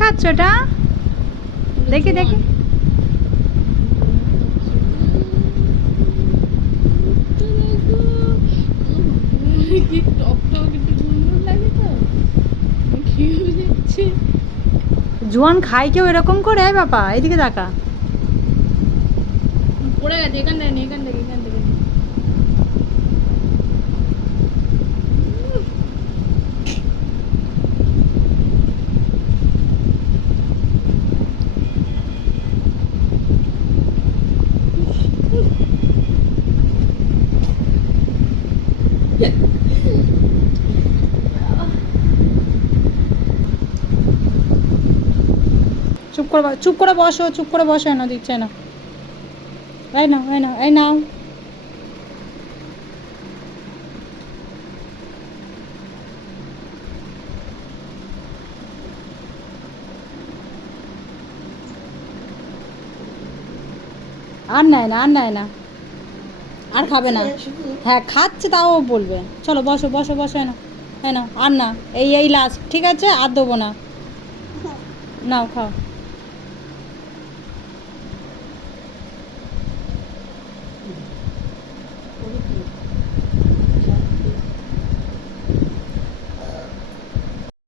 খাচ্ছ এটা? দেখি দেখি। জোয়ান খায় কেউ এরকম করে? বাবা এদিকে দেখা। পড়ে গেছে এখান থেকে, এখান থেকে, এখান থেকে। চুপ করে বসো, চুপ করে বসো। না দিচ্ছে না। এই নাও, এই নাও, এই নাও। আর নেয় না, আর নেয় না, আর খাবে না। হ্যাঁ খাচ্ছে তাও বলবে। চলো বসো বসো বসো। না হ্যাঁ না, আর না, এই লাস্ট, ঠিক আছে? আর দেবো না। নাও খাও।